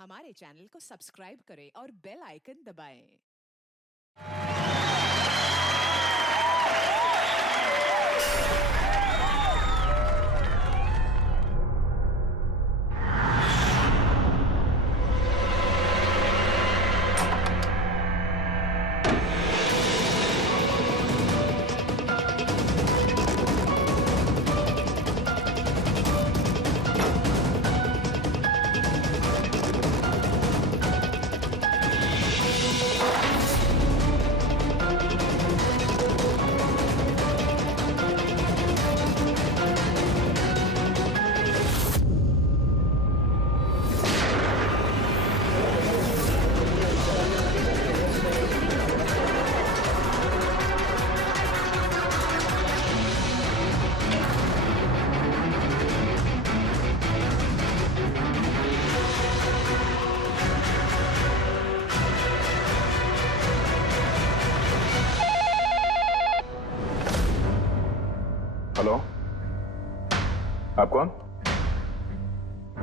हमारे चैनल को सब्सक्राइब करें और बेल आइकन दबाएं। हेलो, आप कौन?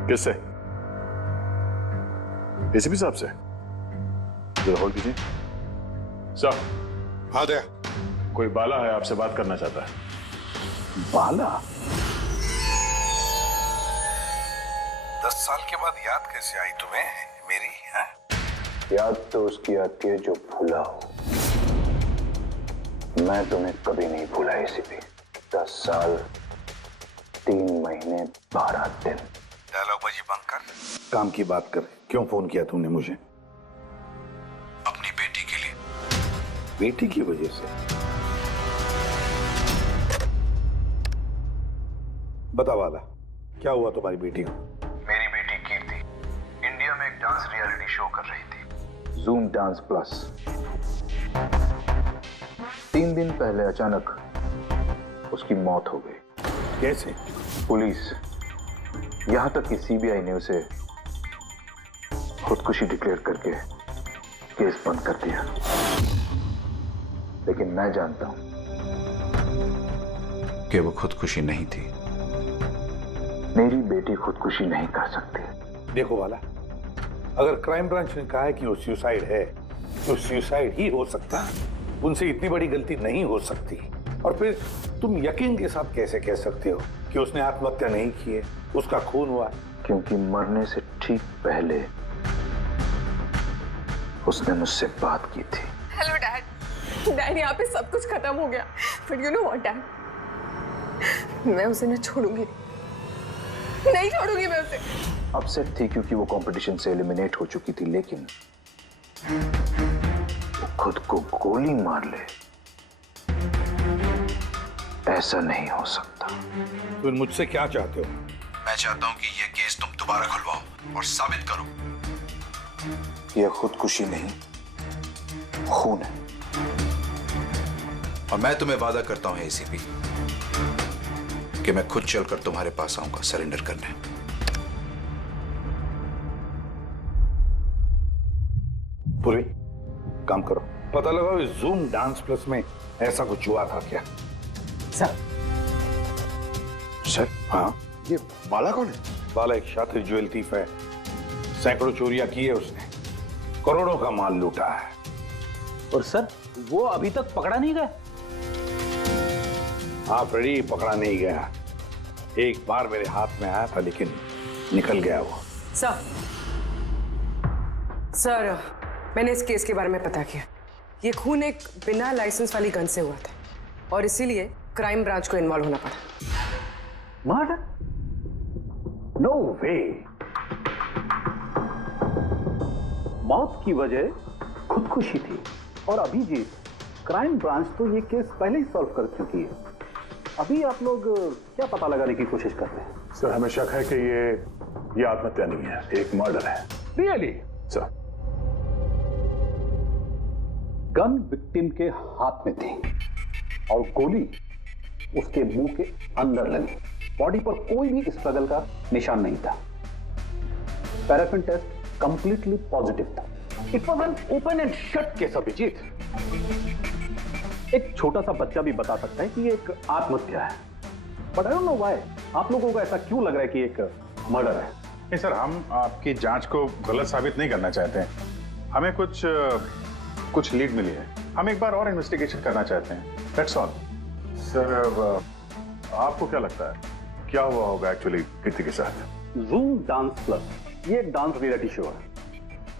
किससे? एसीपी साहब से? जरा होल्ड कीजिए। सर। हाँ दे। कोई बाला है, आपसे बात करना चाहता है। बाला? 10 साल के बाद याद कैसे आई तुम्हें मेरी? है? याद तो उसकी आती है जो भूला हो। मैं तुम्हें कभी नहीं भूला एसीपी। 10 साल 3 महीने 12 दिन। डायलॉग बाजी बंद कर, काम की बात कर। क्यों फोन किया तुमने मुझे? अपनी बेटी के लिए। बेटी की वजह से? बता वाला, क्या हुआ तुम्हारी बेटी को? मेरी बेटी कीर्ति इंडिया में एक डांस रियलिटी शो कर रही थी, जूम डांस प्लस। 3 दिन पहले अचानक उसकी मौत हो गई। कैसे? पुलिस, यहां तक कि सीबीआई ने उसे खुदकुशी डिक्लेयर करके केस बंद कर दिया। लेकिन मैं जानता हूं कि वो खुदकुशी नहीं थी। मेरी बेटी खुदकुशी नहीं कर सकती। देखो वाला, अगर क्राइम ब्रांच ने कहा है कि वो सुसाइड है तो सुसाइड ही हो सकता है। उनसे इतनी बड़ी गलती नहीं हो सकती। और फिर तुम यकीन के साथ कैसे कह सकते हो कि उसने आत्महत्या नहीं की है, उसका खून हुआ? क्योंकि मरने से ठीक पहले उसने मुझसे बात की थी। Hello dad. डैड, यहाँ पे सब कुछ खत्म हो गया। But you know what dad, मैं उसे न छोड़ूंगी, नहीं छोड़ूंगी मैं उसे। अपसेट थी क्योंकि वो कंपटीशन से एलिमिनेट हो चुकी थी, लेकिन वो खुद को गोली मार ले, ऐसा नहीं हो सकता। तुम मुझसे क्या चाहते हो? मैं चाहता हूं कि ये केस तुम दोबारा खुलवाओ और साबित करो यह खुदकुशी नहीं, खून है। और मैं तुम्हें वादा करता हूं एसीपी कि मैं खुद चलकर तुम्हारे पास आऊंगा सरेंडर करने। पूरी काम करो, पता लगाओ इस जूम डांस प्लस में ऐसा कुछ हुआ था क्या? सर। सर? हाँ, ये बाला कौन है? बाला एक शातिर ज्वेल थीफ है। सैकड़ों चोरियां की है उसने, करोड़ों का माल लूटा है। और सर, वो अभी तक पकड़ा नहीं गया? हाँ फ्रेडी, पकड़ा नहीं गया। एक बार मेरे हाथ में आया था लेकिन निकल गया वो। सर, मैंने इस केस के बारे में पता किया। ये खून एक बिना लाइसेंस वाली गन से हुआ था और इसीलिए क्राइम ब्रांच को इन्वॉल्व होना पड़ा। मर्डर? नो वे। मौत की वजह खुदकुशी थी। और अभिजीत, क्राइम ब्रांच तो ये केस पहले ही सॉल्व कर चुकी है। अभी आप लोग क्या पता लगाने की कोशिश कर रहे हैं? सर, हमें शक है कि ये आत्महत्या नहीं है, एक मर्डर है। रियली? सर, गन विक्टिम के हाथ में थी और गोली उसके मुंह के अंदर लगी। बॉडी पर कोई भी स्ट्रगल का निशान नहीं था। पैराफिन टेस्ट कंप्लीटली पॉजिटिव था। It was an open and shut case Abhijeet. एक छोटा सा बच्चा भी बता सकता है कि ये एक आत्महत्या है। But I don't know why आप लोगों को ऐसा क्यों लग रहा है कि एक मर्डर है। नहीं सर, हम आपकी जांच को गलत साबित नहीं करना चाहते हैं। हमें कुछ लीड मिली है, हम एक बार और इन्वेस्टिगेशन करना चाहते हैं, दैट्स ऑल। सर आपको क्या लगता है क्या हुआ होगा एक्चुअली कीर्ति के साथ? जूम डांस प्लस ये एक डांस रियलिटी शो है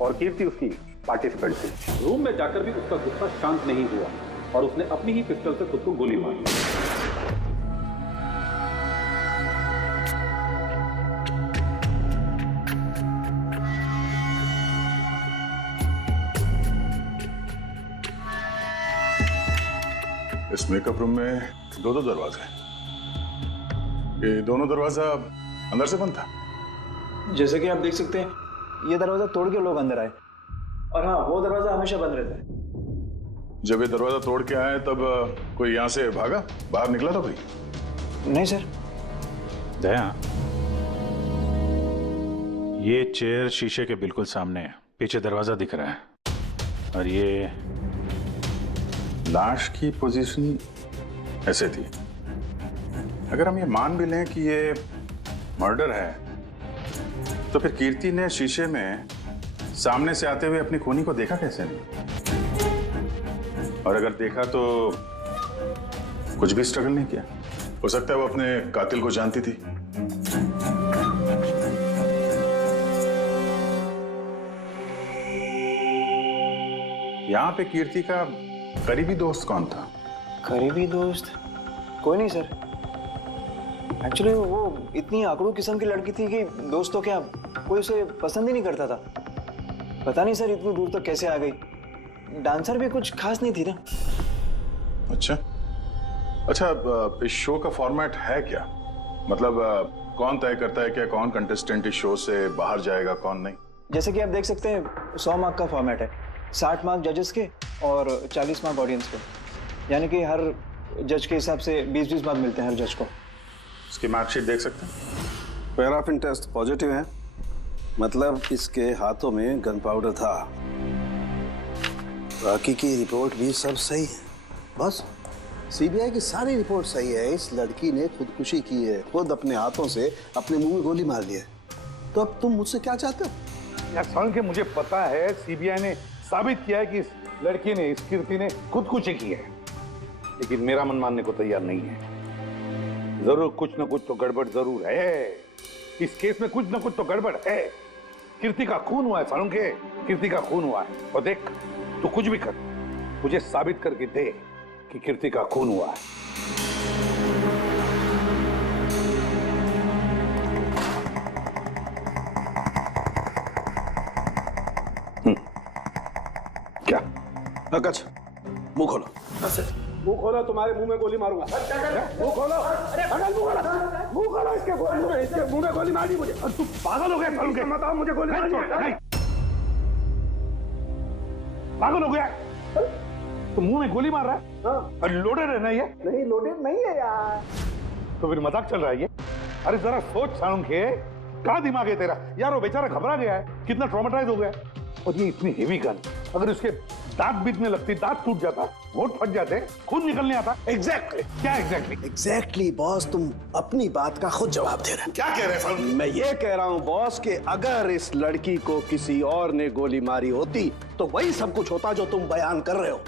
और कीर्ति उसकी पार्टिसिपेंट थी। रूम में जाकर भी उसका गुस्सा शांत नहीं हुआ और उसने अपनी ही पिस्टल से खुद को गोली मारी। इस मेकअप रूम में दो दरवाजे हैं। ये दोनों दरवाजा अंदर से बंद था। जैसे कि आप देख सकते हैं ये दरवाजा तोड़ के लोग अंदर आए, और हाँ वो दरवाजा हमेशा बंद रहता है। जब ये दरवाजा तोड़ के आए तब कोई यहाँ से भागा, बाहर निकला था कोई? नहीं सर। दया, ये चेयर शीशे के बिल्कुल सामने है, पीछे दरवाजा दिख रहा है, और ये लाश की पोजीशन ऐसे थी। अगर हम ये मान भी लें कि ये मर्डर है तो फिर कीर्ति ने शीशे में सामने से आते हुए अपनी खूनी को देखा कैसे नहीं? और अगर देखा तो कुछ भी स्ट्रगल नहीं किया? हो सकता है वो अपने कातिल को जानती थी। यहां पे कीर्ति का करीबी दोस्त कौन था? करीबी दोस्त कोई नहीं सर। एक्चुअली वो इतनी आंकड़ों किस्म की लड़की थी कि दोस्त तो क्या, कोई उसे पसंद ही नहीं करता था। पता नहीं सर इतनी दूर तक कैसे आ गई। डांसर भी कुछ खास नहीं थी ना। अच्छा, इस शो का फॉर्मेट है क्या? मतलब कौन तय करता है कि कौन कंटेस्टेंट इस शो से बाहर जाएगा, कौन नहीं? जैसे कि आप देख सकते हैं 100 मार्क का फॉर्मेट है, 60 मार्क जजेस के और 40 मार्क ऑडियंस के। यानी कि हर जज के हिसाब से 20-20 मार्क मिलते हैं हर जज को। इसकी मार्कशीट देख सकते हैं। पैराफिन टेस्ट पॉजिटिव है, मतलब इसके हाथों में गन पाउडर था। बाकी की रिपोर्ट भी सब सही है। बस सीबीआई की सारी रिपोर्ट सही है। इस लड़की ने खुदकुशी की है, खुद अपने हाथों से अपने मुंह में गोली मार दी है। तो अब तुम मुझसे क्या चाहते हो? यार सालुंखे, मुझे पता है सीबीआई ने साबित किया है कि इस लड़की ने, इस कीर्ति ने खुदकुशी की है, लेकिन मेरा मन मानने को तैयार नहीं है। जरूर कुछ ना कुछ तो गड़बड़ जरूर है। इस केस में कुछ ना कुछ तो गड़बड़ है। कीर्ति का खून हुआ है सालुंखे, कीर्ति का खून हुआ है। और देख, तू कुछ भी कर, मुझे साबित करके दे कि कीर्ति का खून हुआ है। क्या? अकच, मुंह खोलो। मुंह खोलो, तुम्हारे मुंह में गोली मारूंगा। मुंह खोलो, मुंह खोलो, इसके मुंह में गोली मारी मुझे। तू पागल हो गया सालुंखे? बताओ मुझे गोली मारी। पागल हो गया? तो मुंह में गोली मार रहा है? और लोडेड है ना ये? नहीं लोडेड नहीं है यार। तो फिर मजाक चल रहा है ये? अरे जरा सोच सालुंखे, क्या दिमाग है तेरा? यार वो बेचारा घबरा गया है, कितना ट्रॉमेटाइज हो गया। और ये इतनी हेवी गन, अगर उसके दांत बीतने लगती, दांत टूट जाता, होंठ फट जाते, खून निकलने आता। एग्जैक्टली। क्या एग्जैक्टली? एग्जैक्टली बॉस, तुम अपनी बात का खुद जवाब दे रहे हो। क्या कह रहे हैं? मैं ये कह रहा हूँ बॉस कि अगर इस लड़की को किसी और ने गोली मारी होती तो वही सब कुछ होता जो तुम बयान कर रहे हो।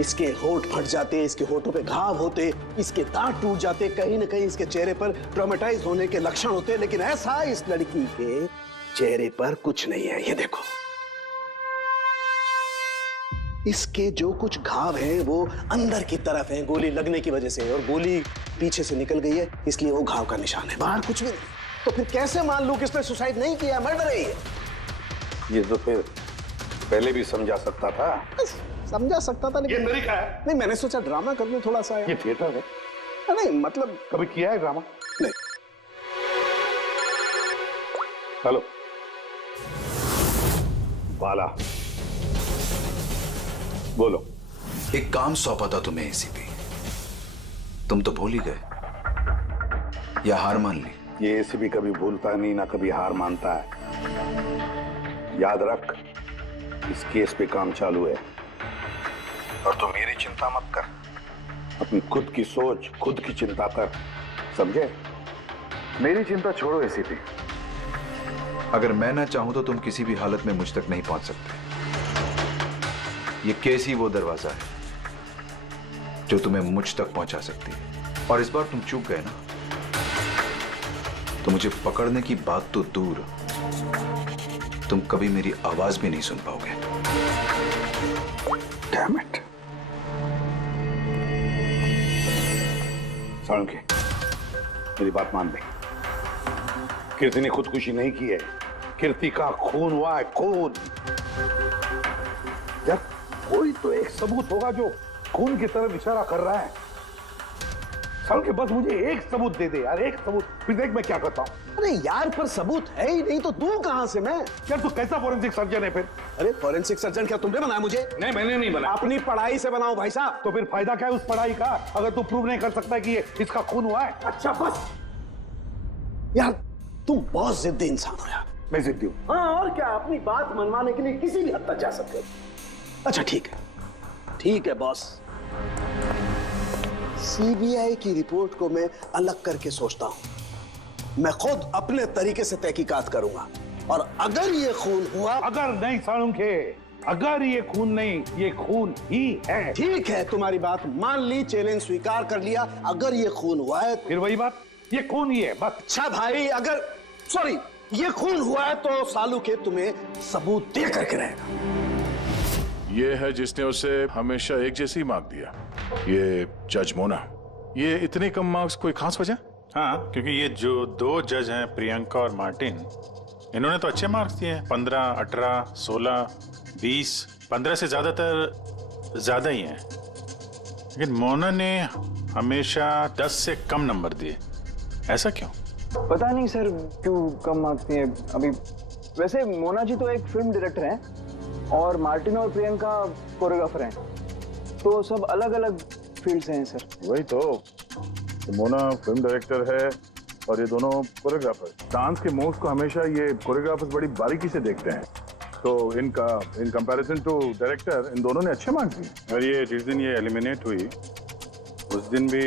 इसके होंठ फट जाते, इसके होठों पे घाव होते, इसके दांत टूट जाते, कहीं ना कहीं इसके चेहरे पर ट्रॉमेटाइज होने के लक्षण होते, लेकिन ऐसा इस लड़की के चेहरे पर कुछ नहीं है। ये देखो, इसके जो कुछ घाव हैं वो अंदर की तरफ हैं गोली लगने की वजह से, और गोली पीछे से निकल गई है, इसलिए वो घाव का निशान है, बाहर कुछ भी नहीं। तो फिर कैसे मान लूं कि इसने सुसाइड नहीं किया, मर्डर है ये? ये तो फिर पहले भी समझा सकता था। समझा सकता था, लेकिन ये तरीका है। नहीं, मैंने सोचा ड्रामा कर लूं थोड़ा सा। ये थिएटर है। नहीं मतलब कभी किया है ड्रामा? नहीं। हेलो बाला, बोलो। एक काम सौंपा था तुम्हें एसीपी, तुम तो भूल ही गए या हार मान ली? ये एसीपी कभी भूलता नहीं, ना कभी हार मानता है। याद रख, इस केस पे काम चालू है और तू मेरी चिंता मत कर, अपनी खुद की सोच, खुद की चिंता कर, समझे? मेरी चिंता छोड़ो एसीपी, अगर मैं ना चाहूं तो तुम किसी भी हालत में मुझ तक नहीं पहुंच सकते। ये केस ही वो दरवाजा है जो तुम्हें मुझ तक पहुंचा सकती है। और इस बार तुम चूक गए ना, तो मुझे पकड़ने की बात तो दूर, तुम कभी मेरी आवाज भी नहीं सुन पाओगे। Damn it. साळुंखे, मेरी बात मान ले। कीर्ति ने खुदकुशी नहीं की है, कीर्ति का खून हुआ है, खून। यार कोई तो एक सबूत होगा जो खून की तरफ इशारा कर रहा है। साळुंखे बस मुझे एक सबूत दे दे यार, एक सबूत, फिर देख मैं क्या करता हूँ। अरे यार पर सबूत है ही नहीं तो दूं कहां से मैं? यार तू कैसा फॉरेंसिक सर्जन है फिर? अरे फॉरेंसिक सर्जन क्या तुमने बनाया मुझे? नहीं, मैंने नहीं बनाया। अपनी पढ़ाई से बनाओ भाई साहब। तो फिर फायदा क्या है उस पढ़ाई का अगर तू प्रूव नहीं कर सकता कि ये इसका खून हुआ है? अच्छा बस यार, तुम बहुत जिद्दी इंसान हो यार। मैं जिद्दी हूँ? हाँ और क्या, अपनी बात मनवाने के लिए किसी भी हद तक जा सकते हो। अच्छा ठीक है बॉस, सीबीआई की रिपोर्ट को मैं अलग करके सोचता हूं। मैं खुद अपने तरीके से तहकीकात करूंगा और अगर ये खून हुआ। अगर नहीं साळुंखे, अगर ये खून नहीं, ये खून ही है। ठीक है, तुम्हारी बात मान ली, चैलेंज स्वीकार कर लिया। अगर ये खून हुआ है फिर वही बात, ये खून ही है बस। अच्छा भाई, अगर सॉरी ये खून हुआ है तो साळुंखे तुम्हें सबूत दे करके रहेगा। ये है जिसने उसे हमेशा एक जैसी मार्क दिया, ये जज मोना। ये इतने कम मार्क्स कोई खास वजह? हाँ, क्योंकि ये जो दो जज हैं, प्रियंका और मार्टिन, इन्होंने तो अच्छे मार्क्स दिए हैं, 15, 18, 16, 20, 15 से ज्यादातर ज्यादा ही हैं। लेकिन मोना ने हमेशा 10 से कम नंबर दिए, ऐसा क्यों? पता नहीं सर क्यों कम मार्क्स दिए अभी। वैसे मोना जी तो एक फिल्म डायरेक्टर हैं और मार्टिन और प्रियंका कोरियोग्राफर हैं, तो सब अलग अलग फील्ड से हैं सर। वही तो मोना फिल्म डायरेक्टर है और ये दोनों कोरियोग्राफर। डांस के मूव्स को हमेशा ये कोरियोग्राफर्स बड़ी बारीकी से देखते हैं, तो इन कंपैरिजन टू डायरेक्टर इन दोनों ने अच्छे मार्क्स दिए। और ये जिस दिन ये एलिमिनेट हुई उस दिन भी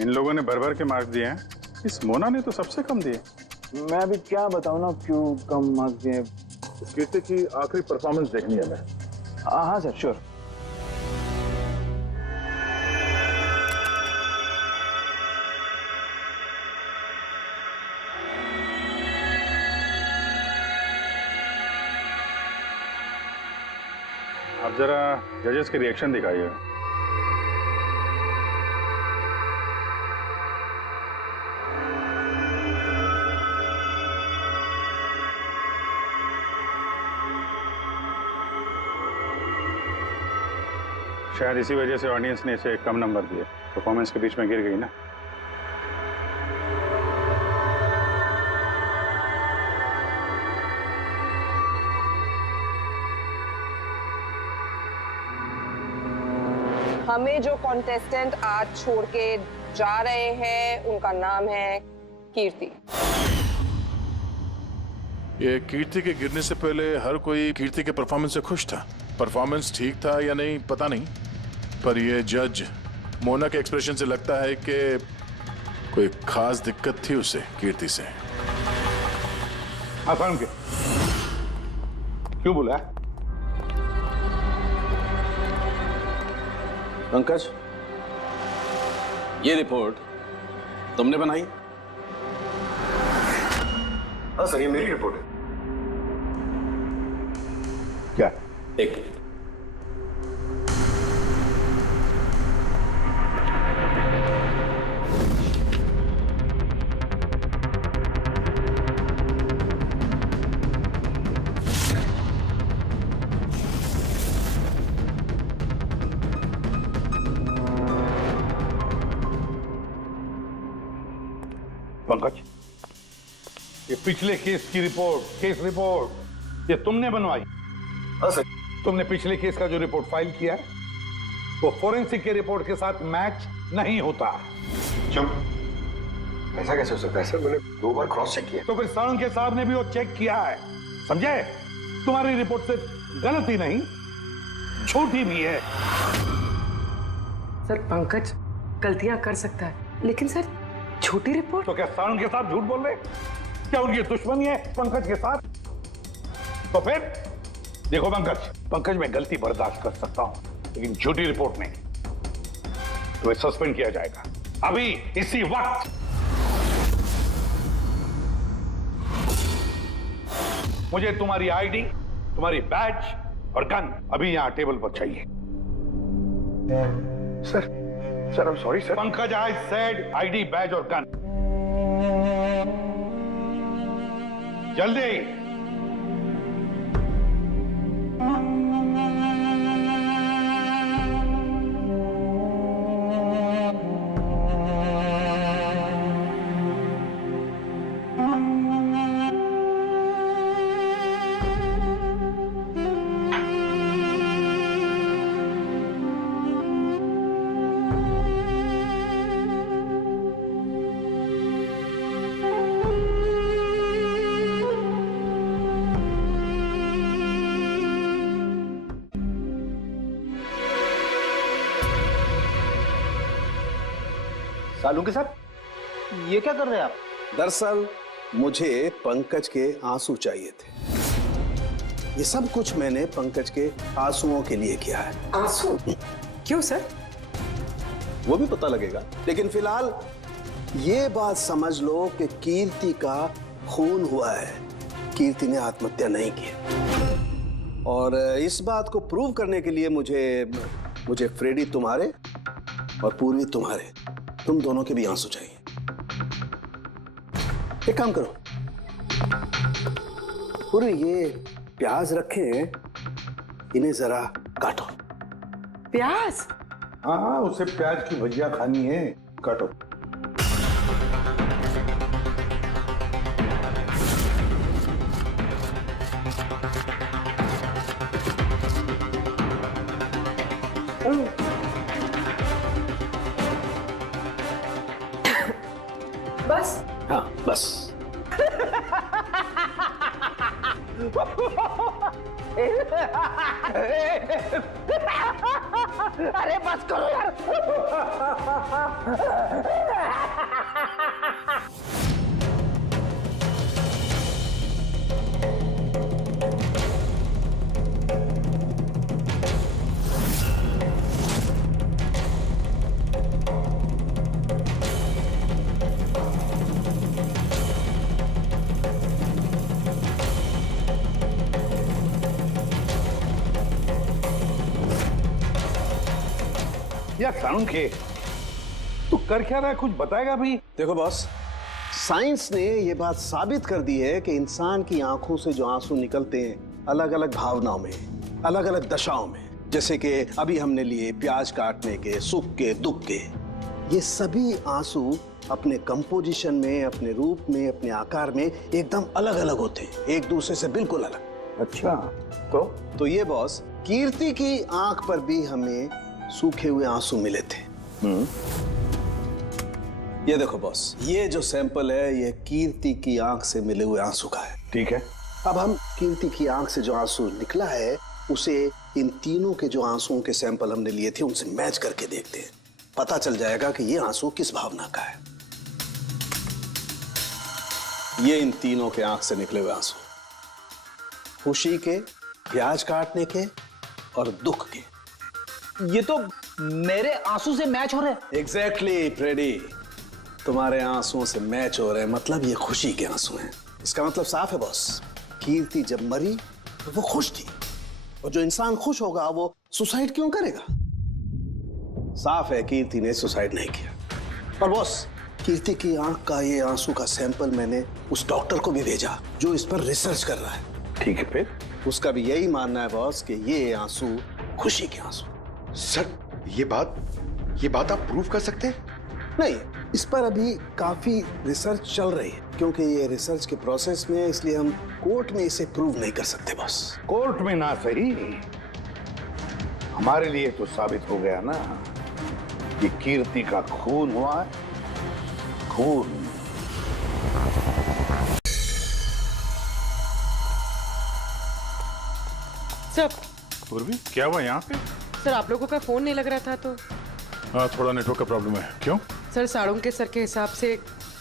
इन लोगों ने भर के मार्क्स दिए हैं, इस मोना ने तो सबसे कम दिए। मैं अभी क्या बताऊं ना क्यों कम मार्क्स दिए। कीर्ति की आखिरी परफॉर्मेंस देखनी है हमें। हाँ सर, श्योर। आप जरा जजेस के रिएक्शन दिखाइए। शायद इसी वजह से ऑडियंस ने इसे कम नंबर दिए, परफॉर्मेंस के बीच में गिर गई ना। हमें जो कॉन्टेस्टेंट आज छोड़ के जा रहे हैं उनका नाम है कीर्ति। ये कीर्ति के गिरने से पहले हर कोई कीर्ति के परफॉर्मेंस से खुश था। परफॉर्मेंस ठीक था या नहीं पता नहीं, पर ये जज मोना के एक्सप्रेशन से लगता है कि कोई खास दिक्कत थी उसे कीर्ति से। आसान के क्यों बोला? पंकज, ये रिपोर्ट तुमने बनाई? हाँ सर, ये मेरी रिपोर्ट है। क्या? एक मिनट। पंकज, ये पिछले केस की रिपोर्ट, केस रिपोर्ट ये तुमने बनवाई? हाँ सर। तुमने पिछले केस का जो रिपोर्ट फाइल किया है वो फोरेंसिक के रिपोर्ट के साथ मैच नहीं होता। क्यों? ऐसा कैसे हो सकता है सर? मैंने 2 बार क्रॉस चेक किया। तो फिर साळुंखे साहब ने भी वो चेक किया है, समझे? तुम्हारी रिपोर्ट सिर्फ गलत ही नहीं, झूठी भी है। सर पंकज गलतियां कर सकता है, लेकिन सर छोटी रिपोर्ट। तो क्या साळुंखे साहब झूठ बोल रहे? क्या उनकी दुश्मनी है पंकज के साथ? तो फिर देखो पंकज मैं गलती बर्दाश्त कर सकता हूं, लेकिन झूठी रिपोर्ट नहीं। तुम्हें सस्पेंड किया जाएगा अभी इसी वक्त। मुझे तुम्हारी आईडी, तुम्हारी बैज और गन अभी यहां टेबल पर चाहिए। Sir I am sorry sir. Pankaj, I said ID, badge और गन। जल्दी। सालू के साथ ये क्या कर रहे हैं आप? दरअसल मुझे पंकज के आंसू चाहिए थे। ये सब कुछ मैंने पंकज के आंसुओं के लिए किया है। आंसू? क्यों सर? वो भी पता लगेगा, लेकिन फिलहाल ये बात समझ लो कि कीर्ति का खून हुआ है। कीर्ति ने आत्महत्या नहीं की। और इस बात को प्रूव करने के लिए मुझे फ्रेडी तुम्हारे और पूर्वी तुम्हारे, तुम दोनों के भी आंसू चाहिए। एक काम करो, पूरी ये प्याज रखे हैं, इन्हें जरा काटो। प्याज? हाँ, उसे प्याज की भजिया खानी है, काटो। बस? हाँ बस। अरे बस करो यार। यार साळुंखे, तू कर क्या रहा है, कुछ बताएगा भी? देखो बॉस, साइंस ने ये बात साबित कर दी है कि इंसान की आंखों से जो आंसू निकलते हैं अलग अलग भावनाओं में, अलग अलग दशाओं में, जैसे कि अभी हमने लिए प्याज काटने के, सुख के, दुख के, ये सभी आंसू अपने कंपोजिशन में, अपने रूप में, अपने आकार में एकदम अलग अलग होते हैं, एक दूसरे से बिल्कुल अलग। अच्छा, तो ये बॉस, कीर्ति की आंख पर भी हमें सूखे हुए आंसू मिले थे। ये देखो बॉस, ये जो सैंपल है ये कीर्ति की आंख से मिले हुए आंसू का है। ठीक है। अब हम कीर्ति की आंख से जो आंसू निकला है उसे इन तीनों के जो आंसुओं के सैंपल हमने लिए थे उनसे मैच करके देखते हैं, पता चल जाएगा कि ये आंसू किस भावना का है। ये इन तीनों के आंख से निकले हुए आंसू, खुशी के, प्याज काटने के और दुख के। ये तो मेरे आंसू से मैच हो रहे हैं। एग्जैक्टली फ्रेडी, तुम्हारे आंसुओं से मैच हो रहे हैं, मतलब ये खुशी के आंसू हैं। इसका मतलब साफ है बॉस, कीर्ति जब मरी तो वो खुश थी, और जो इंसान खुश होगा वो सुसाइड क्यों करेगा? साफ है कीर्ति ने सुसाइड नहीं किया। और बॉस, कीर्ति की आंख का ये आंसू का सैंपल मैंने उस डॉक्टर को भी भेजा जो इस पर रिसर्च कर रहा है। ठीक है, फिर उसका भी यही मानना है बॉस कि ये आंसू खुशी के आंसू। सर, ये बात आप प्रूव कर सकते हैं? नहीं, इस पर अभी काफी रिसर्च चल रही है, क्योंकि ये रिसर्च के प्रोसेस में है, इसलिए हम कोर्ट में इसे प्रूव नहीं कर सकते बॉस। कोर्ट में ना सही, हमारे लिए तो साबित हो गया ना कि कीर्ति का खून हुआ है। खून। सर, पूर्वी क्या हुआ यहाँ पे? सर आप लोगों का फोन नहीं लग रहा था तो? हाँ, थोड़ा नेटवर्क का प्रॉब्लम है। क्यों? सर साळुंखे सर के हिसाब से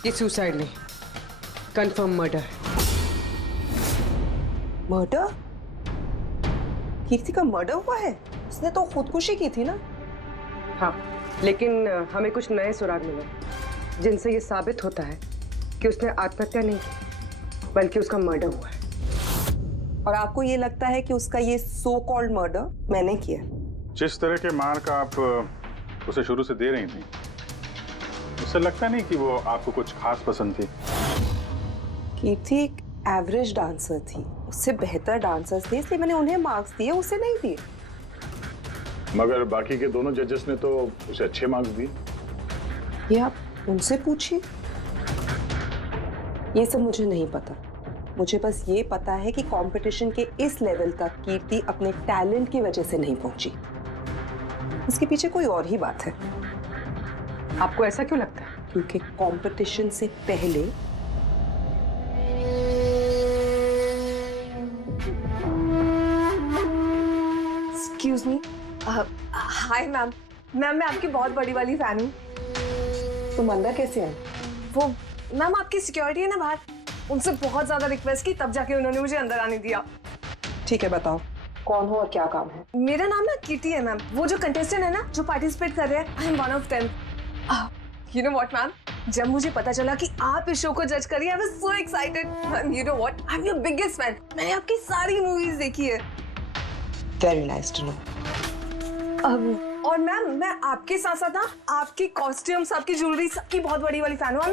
ये सुसाइड नहीं, कंफर्म मर्डर। मर्डर? कीर्ति का मर्डर हुआ है? उसने तो खुदकुशी की थी ना? हाँ, लेकिन हमें कुछ नए सुराग मिले जिनसे ये साबित होता है कि उसने आत्महत्या नहीं की बल्कि उसका मर्डर हुआ है। और आपको ये लगता है कि उसका ये सो कॉल्ड मर्डर मैंने किया? जिस तरह के मार का आप उसे शुरू से दे रही थी, उससे लगता नहीं कि वो आपको कुछ खास पसंद थी। कीर्ति एक एवरेज डांसर थी, उससे बेहतर डांसर्स थे, इसलिए मैंने उन्हें मार्क्स दिए, उसे नहीं दिए। मगर बाकी के दोनों जजेस ने तो उसे अच्छे मार्क्स दिए। ये आप उनसे पूछिए। ये सब मुझे नहीं पता, मुझे बस ये पता है कि कंपटीशन के इस लेवल तक कीर्ति अपने टैलेंट की वजह से नहीं पहुंची। इसके पीछे कोई और ही बात है। आपको ऐसा क्यों लगता है? क्योंकि कंपटीशन से पहले एक्सक्यूज मी। हाय मैम, मैं आपकी बहुत बड़ी वाली फैन हूँ। तुम अंदर कैसे आए? वो मैम आपकी सिक्योरिटी है ना बाहर, उनसे बहुत ज्यादा रिक्वेस्ट की तब जाके उन्होंने मुझे अंदर आने दिया। ठीक है, बताओ कौन हो और क्या काम है? मेरा नाम ना कीर्ति है मैम, वो जो कंटेस्टेंट है ना जो पार्टिसिपेट कर रहे हैं, I am one of them. You know what ma'am, जब मुझे पता चला कि आप इस शो को जज करिए, I was so excited. Ma'am you know what, I am your biggest fan, मैंने आपकी सारी मूवीज देखी है। Very nice to know. और मैम मैं आपके साथ साथ ना आपकी कॉस्ट्यूम्स, आपकी ज्वेलरी, सबकी बहुत बड़ी वाली फैन हूँ।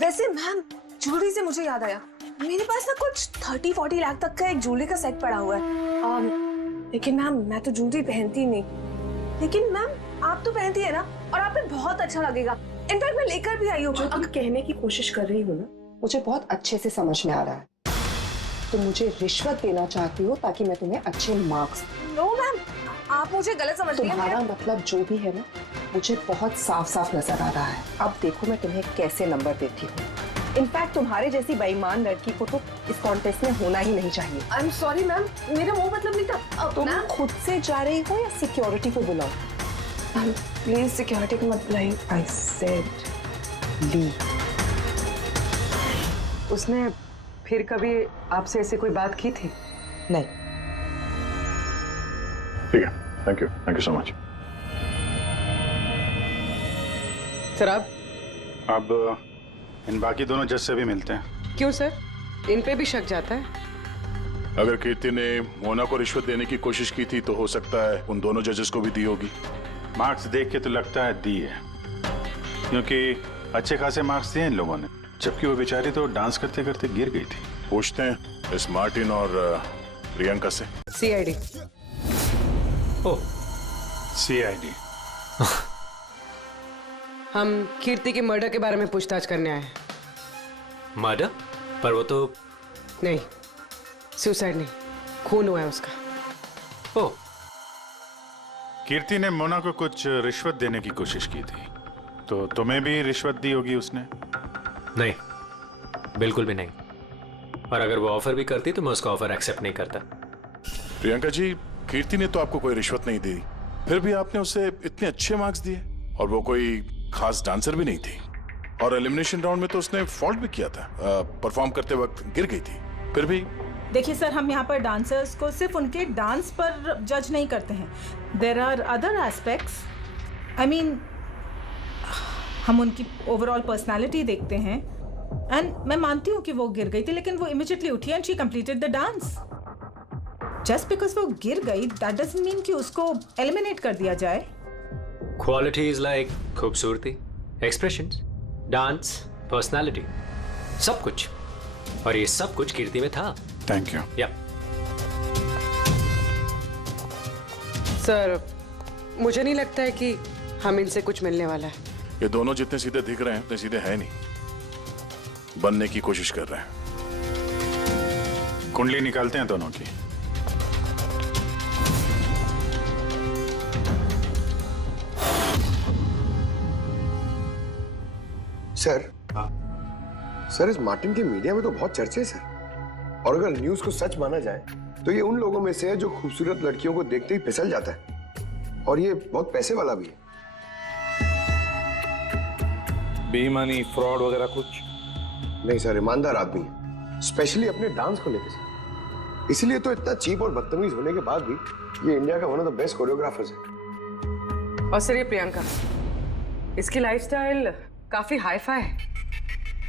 वैसे मैम ज्वेलरी से मुझे याद आया, मेरे पास ना कुछ 30-40 लाख तक का एक ज्वेलरी का सेट पड़ा हुआ है। लेकिन मैम मैं तो ज्वेलरी पहनती नहीं, लेकिन मैम आप तो पहनती है ना, और आप पे बहुत अच्छा लगेगा। इनफैक्ट मैं लेकर भी आई हूँ। जो तुम कहने की कोशिश कर रही हो ना, मुझे बहुत अच्छे से समझ में आ रहा है। तुम मुझे रिश्वत देना चाहती हो ताकि मैं तुम्हें अच्छे मार्क्स। नो मैम, आप मुझे गलत समझ रही हैं। तुम्हारा मतलब जो भी है ना, मुझे बहुत साफ साफ नजर आ रहा है। अब देखो मैं तुम्हें कैसे नंबर देती हूँ। इनफैक्ट तुम्हारे जैसी बेईमान लड़की को तो इस कॉन्टेस्ट में होना ही नहीं चाहिए। आई एम सॉरी मैम, मेरा वो मतलब नहीं था। तुम खुद से जा रही हो या सिक्योरिटी को बुलाओ? प्लीज सिक्योरिटी को मत बुलाइए। I said leave. उसने फिर कभी आपसे ऐसे कोई बात की थी? नहीं। ठीक है, thank you so much. Sir आप अब इन बाकी दोनों जज से भी मिलते हैं। क्यों सर, इन पे भी शक जाता है? अगर कीर्ति ने मोना को रिश्वत देने की कोशिश की थी तो हो सकता है उन दोनों जजेस को भी दी होगी। मार्क्स देख के तो लगता है दी है, क्योंकि अच्छे खासे मार्क्स दिए इन लोगों ने, जबकि वो बेचारी तो डांस करते करते गिर गई थी। पूछते हैं इस मार्टिन और प्रियंका से। सीआईडी। ओह, सीआईडी। हम कीर्ति के मर्डर के बारे में पूछताछ करने आए हैं। मर्डर? पर वो तो नहीं, सुसाइड नहीं, खून हुआ है उसका। ओह, कीर्ति ने मोना को कुछ रिश्वत देने की कोशिश की थी, तो तुम्हें भी रिश्वत दी होगी उसने? नहीं, बिल्कुल भी नहीं। और अगर वो ऑफर भी करती तो मैं उसका ऑफर एक्सेप्ट नहीं करता। प्रियंका जी, कीर्ति ने तो आपको कोई रिश्वत नहीं दी, फिर भी आपने उसे इतने अच्छे मार्क्स दिए, और वो कोई खास डांसर भी नहीं थी, और एलिमिनेशन राउंड में तो उसने फॉल्ट भी किया था, परफॉर्म करते वक्त गिर गई थी, फिर भी। देखिए सर, हम यहाँ पर डांसर्स को सिर्फ उनके डांस पर जज नहीं करते हैं। There are other aspects. I mean, हम उनकी ओवरऑल पर्सनालिटी देखते हैं। एंड मैं मानती हूँ कि वो गिर गई थी, लेकिन वो इमीडिएटली उठी and she completed the dance. Just because वो गिर गई दैट डजंट मीन कि उसको एलिमिनेट कर दिया जाए। क्वालिटीज लाइक खूबसूरती, एक्सप्रेशंस, डांस, पर्सनालिटी, सब कुछ, और ये सब कुछ कीर्ति में था। Thank you. या सर, मुझे नहीं लगता है कि हम इनसे कुछ मिलने वाला है। ये दोनों जितने सीधे दिख रहे हैं उतने सीधे हैं नहीं, बनने की कोशिश कर रहे हैं। कुंडली निकालते हैं दोनों की। सर इस मार्टिन के मीडिया में तो बहुत चर्चे है सर, और अगर न्यूज को सच माना जाए तो ये उन लोगों में से है जो खूबसूरत लड़कियों को देखते ही फिसल जाता है, और ये बहुत पैसे वाला भी है। बेईमानी, फ्रॉड वगैरह कुछ? नहीं सर, ईमानदार आदमी है, स्पेशली अपने डांस को लेकर सर। इसलिए तो इतना चीप और बदतमीज होने के बाद भी ये इंडिया का one of the best choreographers है। और सर ये प्रियंका, इसकी लाइफस्टाइल काफी हाई फाई है।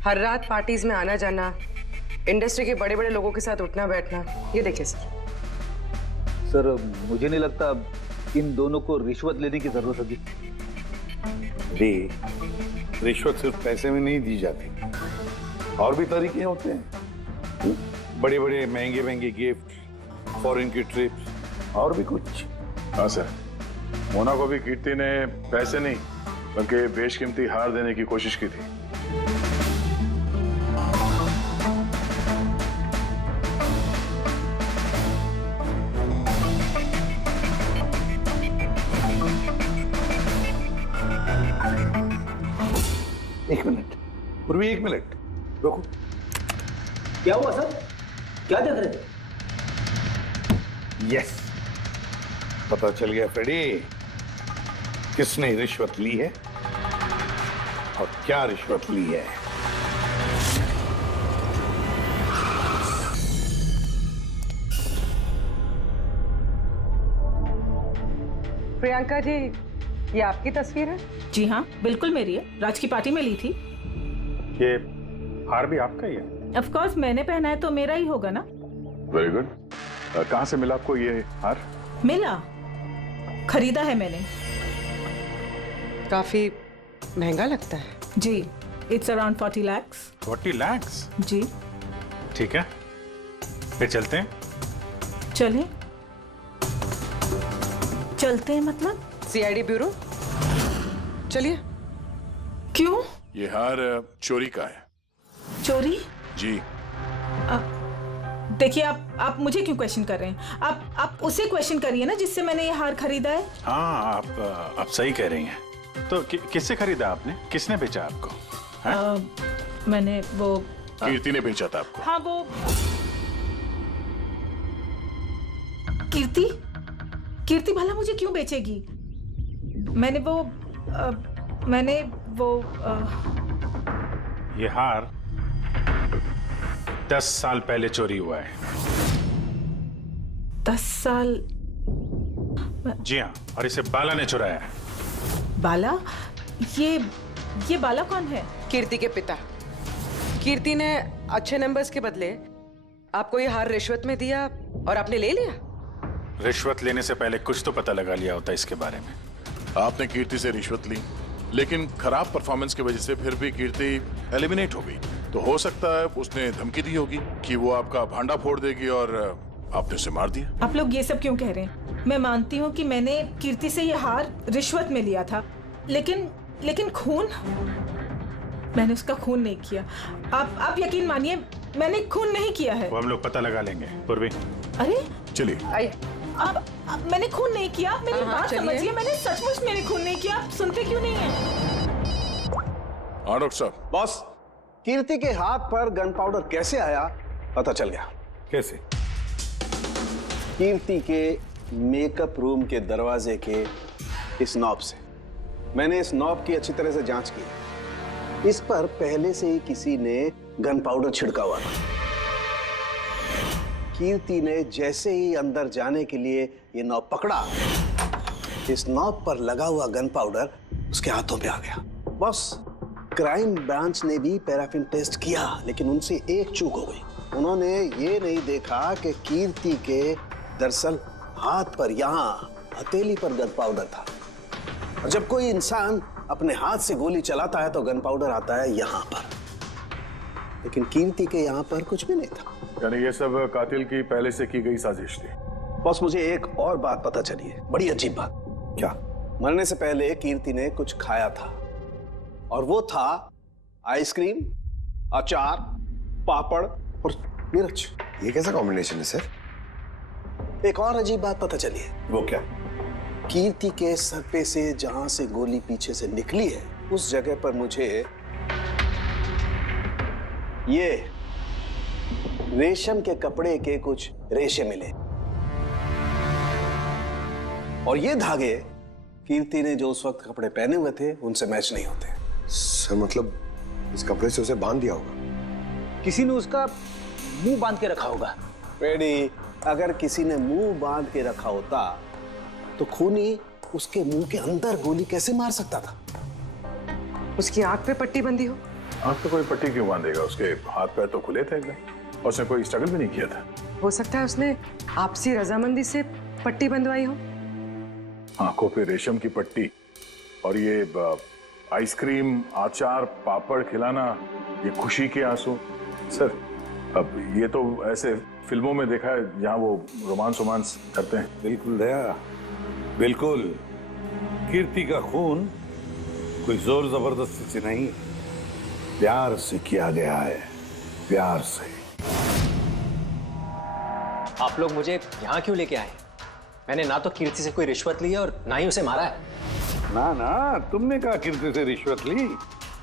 हर रात पार्टीज में आना जाना, इंडस्ट्री के बड़े बड़े लोगों के साथ उठना बैठना। ये देखिए सर, मुझे नहीं लगता इन दोनों को रिश्वत लेने की जरूरत होगी। रिश्वत सिर्फ पैसे में नहीं दी जाती, और भी तरीके होते हैं। बड़े बड़े महंगे महंगे गिफ्ट, फॉरेन की ट्रिप्स, और भी कुछ। हाँ सर, मोना को भी कीर्ति ने पैसे नहीं बल्कि बेशकीमती हार देने की कोशिश की थी। एक मिनट पूर्वी, एक मिनट रुको। क्या हुआ सर? क्या देख रहे थे? यस, पता चल गया फ्रेडी, किसने रिश्वत ली है और क्या रिश्वत ली है। प्रियंका जी, ये आपकी तस्वीर है? जी हाँ, बिल्कुल मेरी है। राज की पार्टी में ली थी। ये हार भी आपका ही है? ऑफ कोर्स, मैंने पहना है तो मेरा ही होगा ना। Very good. कहाँ से मिला आपको ये हार? मिला, खरीदा है मैंने। काफी महंगा लगता है। जी, इट्स अराउंड 40 लाख। 40 लाख? जी। ठीक है, फिर चलते हैं। चलें? चलते हैं मतलब? सीआईडी ब्यूरो, चलिए। क्यों? ये हार चोरी का है। चोरी? जी। देखिए, आप मुझे क्यों क्वेश्चन कर रहे हैं? आप उसे क्वेश्चन करिए ना जिससे मैंने ये हार खरीदा है। हाँ, आप सही कह रही हैं। तो किससे खरीदा आपने? किसने बेचा आपको? मैंने वो कीर्ति ने बेचा था आपको। हाँ, वो कीर्ति भला मुझे क्यों बेचेगी? मैंने वो ये हार 10 साल पहले चोरी हुआ है। 10 साल? जी हाँ, और इसे बाला ने चुराया है। बाला? ये बाला कौन है? कीर्ति के पिता। कीर्ति ने अच्छे नंबर्स के बदले आपको ये हार रिश्वत में दिया और आपने ले लिया। रिश्वत लेने से पहले कुछ तो पता लगा लिया होता इसके बारे में। आपने कीर्ति से रिश्वत ली, लेकिन खराब परफॉर्मेंस की वजह से फिर भी कीर्ति एलिमिनेट हो गई। तो हो सकता है उसने धमकी दी होगी कि वो आपका भांडा फोड़ देगी और आपने उसे मार दिया। आप लोग ये सब क्यों कह रहे हैं? मैं मानती हूँ कि मैंने कीर्ति से ये हार रिश्वत में लिया था, लेकिन खून? मैंने उसका खून नहीं किया। आप यकीन मानिए, मैंने खून नहीं किया है। वो हम लोग पता लगा लेंगे। पूर्वी, अरे चलिए। अब मैंने खून नहीं किया। मेरी बात समझिए, मैंने सचमुच मैंने खून नहीं किया। आप सुनते क्यों नहीं है? हाँ डॉक्टर साहब। बॉस, कीर्ति के हाथ पर गन पाउडर कैसे आया पता चल गया। कैसे? कीर्ति के मेकअप रूम के दरवाजे के इस नॉब से। मैंने इस नॉब की अच्छी तरह से जांच की। इस पर पहले से ही किसी ने गन पाउडर छिड़का हुआ था। कीर्ति ने जैसे ही अंदर जाने के लिए ये नॉब पकड़ा, इस नॉब पर लगा हुआ गन पाउडर उसके हाथों पे आ गया। बॉस, क्राइम ब्रांच ने भी पैराफिन टेस्ट किया, लेकिन उनसे एक चूक हो गई। उन्होंने ये नहीं देखा कि कीर्ति के दरअसल हाथ पर, यहाँ हथेली पर गन पाउडर था। और जब कोई इंसान अपने हाथ से गोली चलाता है तो गन पाउडर आता है यहाँ पर, लेकिन कीर्ति के यहाँ पर कुछ भी नहीं था। यानी ये सब कातिल की पहले से की गई साजिश थी। बॉस, मुझे एक और बात पता चली है, बड़ी अजीब बात। क्या? मरने से पहले कीर्ति ने कुछ खाया था, और वो था आइसक्रीम, अचार, पापड़ और मिर्च। ये कैसा कॉम्बिनेशन है सर? एक और अजीब बात पता चली है। वो क्या? कीर्ति के सर पे से जहां से गोली पीछे से निकली है, उस जगह पर मुझे ये रेशम के कपड़े के कुछ रेशे मिले, और ये धागे कीर्ति ने जो उस वक्त कपड़े पहने हुए थे उनसे मैच नहीं होते। सर मतलब इस कपड़े से उसे बांध दिया होगा? किसी ने उसका मुंह बांध के रखा होगा। पेडी, अगर किसी ने मुंह बांध के रखा होता तो खूनी उसके मुंह के अंदर गोली कैसे मार सकता था? उसकी आंख पे पट्टी बंधी हो। आंख पे कोई पट्टी क्यों बांधेगा? उसके हाथ पैर तो खुले थे एकदम, और उसने कोई स्ट्रगल भी नहीं किया था। हो सकता है उसने आपसी रजामंदी से पट्टी बंधवाई हो। आंखों पे रेशम की पट्टी और ये आइसक्रीम, आचार, पापड़ खिलाना, ये खुशी के आंसू। सर, अब ये तो ऐसे फिल्मों में देखा है जहां वो रोमांस करते हैं। बिल्कुल दया, बिल्कुल। कीर्ति का खून कोई जोर जबरदस्ती से नहीं, प्यार से किया गया है, प्यार से। आप लोग मुझे यहाँ क्यों लेके आए? मैंने ना तो कीर्ति से कोई रिश्वत ली है और ना ही उसे मारा है। ना ना, तुमने कहा कीर्ति से रिश्वत ली?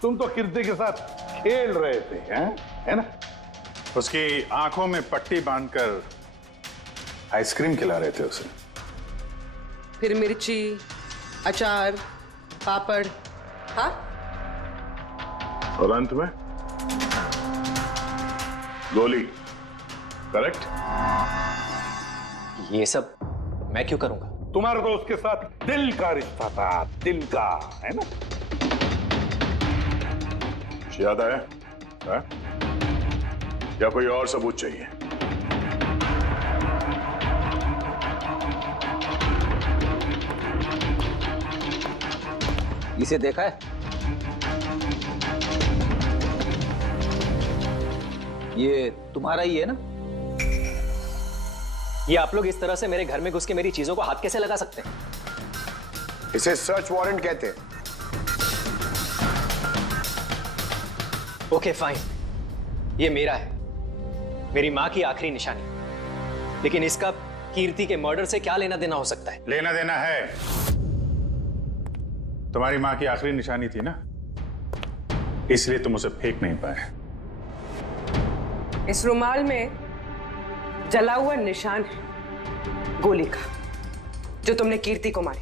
तुम तो कीर्ति के साथ खेल रहे थे, हैं? है ना? उसकी आंखों में पट्टी बांधकर आइसक्रीम खिला रहे थे उसे। फिर मिर्ची, अचार, पापड़, हाँ? और अंत में गोली। करेक्ट? ये सब मैं क्यों करूंगा? तुम्हारा तो उसके साथ दिल का रिश्ता था, दिल का, है ना? याद आया? है? या कोई और सबूत चाहिए? इसे देखा है? ये तुम्हारा ही है ना? ये आप लोग इस तरह से मेरे घर में घुस के मेरी चीजों को हाथ कैसे लगा सकते हैं? इसे सर्च वारंट कहते हैं। ओके फाइन, ये मेरा है, मेरी मां की आखिरी निशानी। लेकिन इसका कीर्ति के मर्डर से क्या लेना देना हो सकता है? लेना देना है। तुम्हारी मां की आखिरी निशानी थी ना, इसलिए तुम उसे फेंक नहीं पाए। इस रुमाल में जला हुआ निशान है गोली का, जो तुमने कीर्ति को मारी।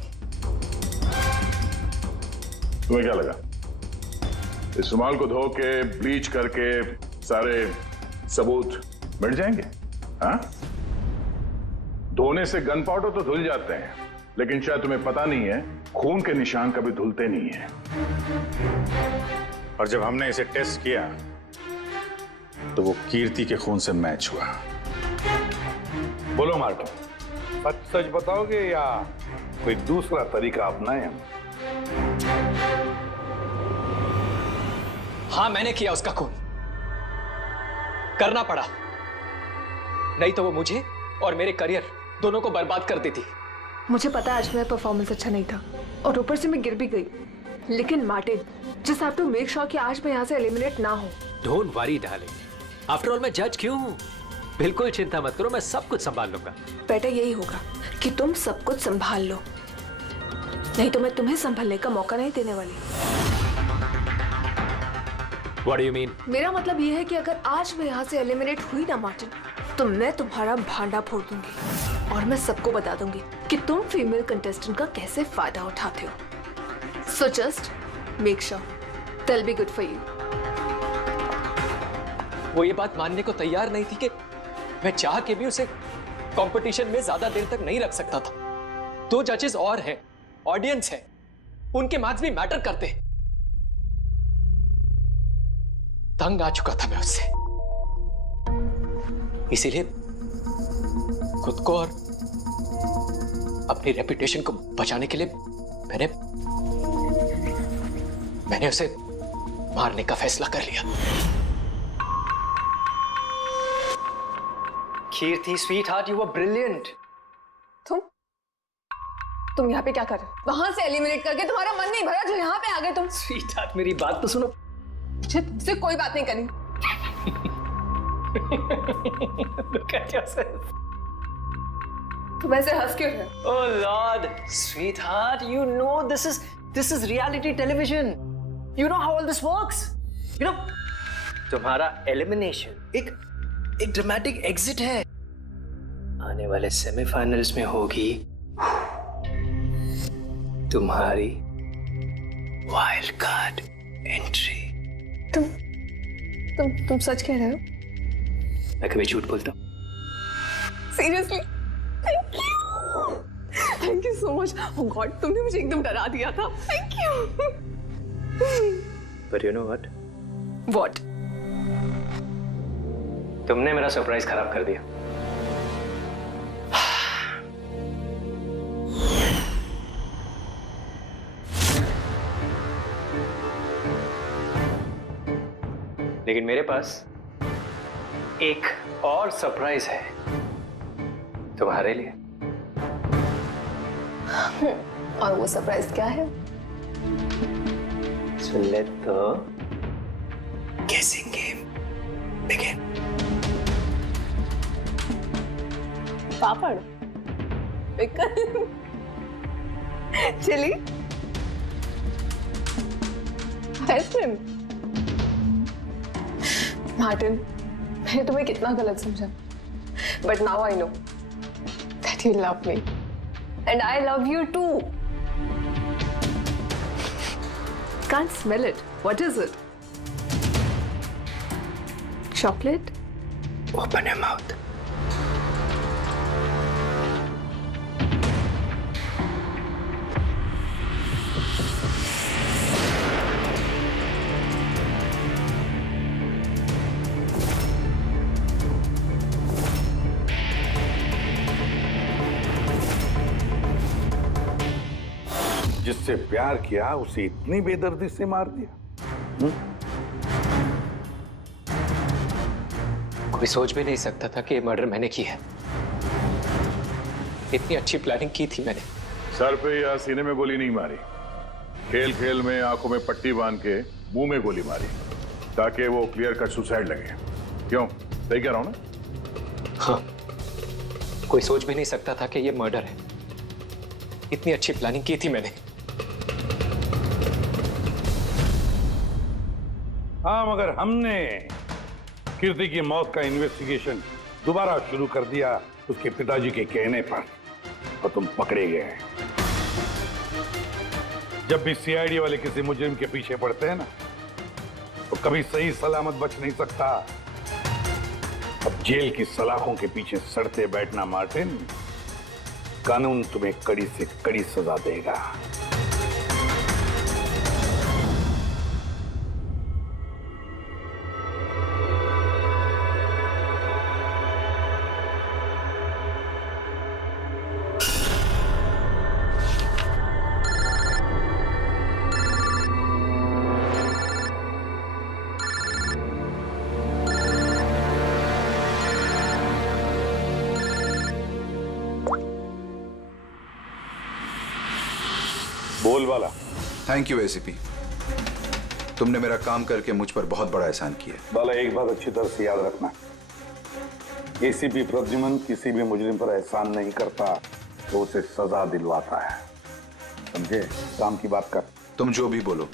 तुम्हें क्या लगा इस रुमाल को धो के ब्लीच करके सारे सबूत मिट जाएंगे? हाँ? धोने से गन पाउडर तो धुल जाते हैं, लेकिन शायद तुम्हें पता नहीं है खून के निशान कभी धुलते नहीं है। और जब हमने इसे टेस्ट किया तो वो कीर्ति के खून से मैच हुआ। बोलो मार्टिन, सच सच बताओगे या कोई दूसरा तरीका अपनाएं हम? हाँ, मैंने किया उसका खून, करना पड़ा, नहीं तो वो मुझे और मेरे करियर दोनों को बर्बाद कर देती। मुझे पता है आज मेरा परफॉर्मेंस अच्छा नहीं था और ऊपर से मैं गिर भी गई, लेकिन Martin, just have to make sure कि आज मैं यहाँ से एलिमिनेट ना हो। Don't worry darling, after all मैं जज क्यों हूँ? बिल्कुल चिंता मत करो, मैं सब कुछ संभाल लूंगा। बेटा यही होगा कि तुम सब कुछ संभाल लो, नहीं तो मैं तुम्हें संभालने का मौका नहीं देने वाली। What do you mean? मेरा मतलब ये है कि अगर आज मैं यहाँ से एलिमिनेट हुई ना मार्टिन, तो मैं तुम्हारा भांडा फोड़ दूंगी और मैं सबको बता दूंगी कि तुम फीमेल कंटेस्टेंट का कैसे फायदा उठाते हो। So just make sure that will be good for you. वो ये बात मानने को तैयार नहीं थी कि मैं चाह के भी उसे कंपटीशन में ज्यादा देर तक नहीं रख सकता था। 2 जजेस और हैं, ऑडियंस है, उनके मार्क्स भी मैटर करते हैं। तंग आ चुका था मैं उससे, इसीलिए खुद को और अपनी रेपुटेशन को बचाने के लिए मैंने उसे मारने का फैसला कर लिया। कीर्ति स्वीटहार्ट, यू वर ब्रिलियंट। तुम यहाँ पे क्या कर रहे हो? वहां से एलिमिनेट करके तुम्हारा मन नहीं भरा जो यहाँ पे आ गए तुम? स्वीटहार्ट मेरी बात तो सुनो। मुझे तुमसे कोई बात नहीं करनी। Look at yourself. तुम ऐसे हंस क्यों रहे हो? Oh Lord, sweetheart, you know this is reality television. You know how all this works. You know, तुम्हारा एलिमिनेशन एक ड्रामेटिक एग्जिट है। आने वाले सेमीफाइनल्स में होगी तुम्हारी वाइल्ड कार्ड एंट्री। तुम सच कह रहे हो? मैं कभी झूठ बोलता हूँ? Seriously thank you so much. Oh God, तुमने मुझे एकदम डरा दिया था। Thank you. But you know what? What? तुमने मेरा सरप्राइज खराब कर दिया। लेकिन मेरे पास एक और सरप्राइज है तुम्हारे लिए। और वो सरप्राइज क्या है? So let the guessing game begin. Papad, pickle, chilli, ice cream. Martin, मैंने तुम्हें कितना गलत समझा, but now I know that you love me and I love you too. Can't smell it. What is it? Chocolate? Open your mouth. जिससे प्यार किया उसे इतनी बेदर्दी से मार दिया। कोई सोच भी नहीं सकता था कि ये मर्डर मैंने किया है। इतनी अच्छी प्लानिंग की थी मैंने। सर पे या सीने में गोली नहीं मारी, खेल खेल में आंखों में पट्टी बांध के मुंह में गोली मारी ताकि वो क्लियर कट सुसाइड लगे। क्यों, सही कह रहा हूं ना? हाँ, कोई सोच भी नहीं सकता था कि ये मर्डर है। इतनी अच्छी प्लानिंग की थी मैंने। हाँ, मगर हमने कीर्ति की मौत का इन्वेस्टिगेशन दोबारा शुरू कर दिया उसके पिताजी के कहने पर, और तुम पकड़े गए। जब भी सीआईडी वाले किसी मुजरिम के पीछे पड़ते हैं ना, तो कभी सही सलामत बच नहीं सकता। अब जेल की सलाखों के पीछे सड़ते बैठना मार्टिन, कानून तुम्हें कड़ी से कड़ी सजा देगा। बोल वाला। थैंक यू एसीपी, तुमने मेरा काम करके मुझ पर बहुत बड़ा एहसान किया। बाला, एक बात अच्छी तरह से याद रखना, एसीपी प्रद्युमन किसी भी मुजरिम पर एहसान नहीं करता तो उसे सजा दिलवाता है, समझे? काम की बात कर। तुम जो भी बोलो,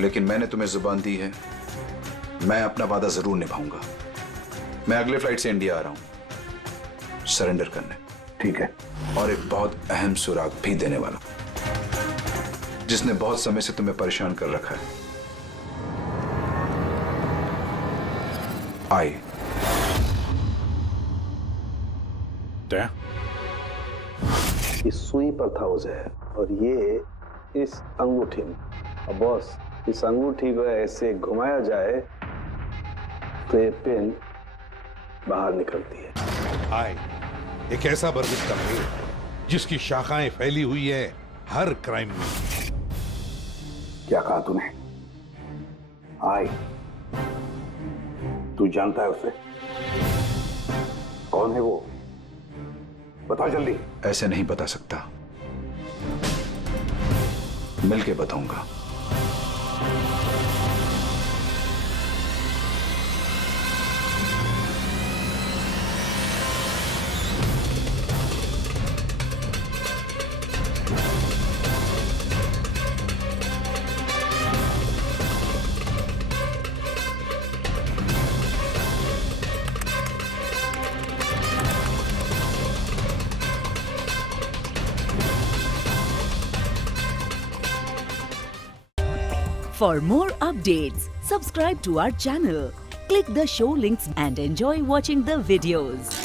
लेकिन मैंने तुम्हें जुबान दी है, मैं अपना वादा जरूर निभाऊंगा। मैं अगले फ्लाइट से इंडिया आ रहा हूं सरेंडर करने। ठीक है। और एक बहुत अहम सुराग भी देने वाला, जिसने बहुत समय से तुम्हें परेशान कर रखा है। आई इस सुई पर था उसे, और ये इस अंगूठी में। और बॉस, इस अंगूठी को ऐसे घुमाया जाए तो ये पिन बाहर निकलती है। आई एक ऐसा बरगद का पेड़ जिसकी शाखाएं फैली हुई है हर क्राइम में। क्या कहा तूने? आई, तू जानता है उसे? कौन है वो? बता जल्दी। ऐसे नहीं बता सकता, मिलके बताऊंगा। For more updates, subscribe to our channel, Click the show links and enjoy watching the videos.